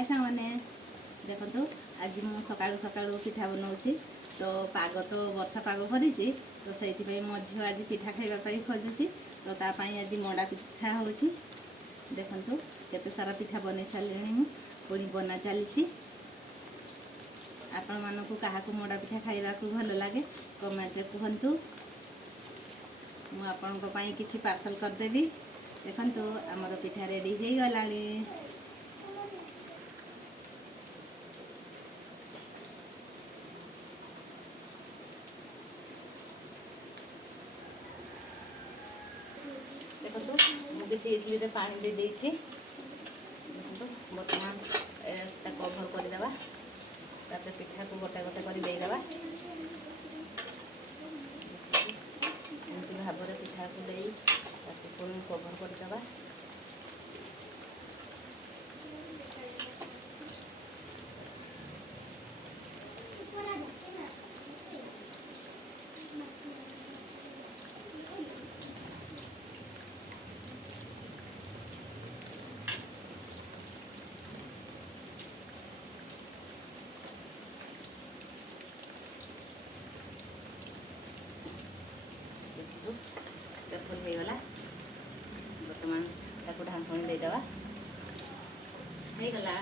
हाय सामने देखो आज मु सकाळु सकाळु पिठा बनाऊँगी। तो पाग तो वर्षा पाग करी तो से मो झील आज पिठा खावाई खोजुसी। तो तापाई आज मंडा पिठा हो देखु केते सारा पिठा बन सारे मु पुणी बना चली। आपण मानक क्या मंडा पिठा खाइबा भल लगे कमेंट कहतु। मुझे किसी पार्सल करदेवी। देखु आमर पिठा रेडी हो गला। देखो मुझे इडली रे पानी दे देछि। बर्तमान कभर करदेवा पिठा को गोटे गोटे कर देदेवा। एमती भाव पिठा को दे पुणी कभर करदेवा। फुल हो गला। बर्तमान ढांकणी देदेवा। हो गला।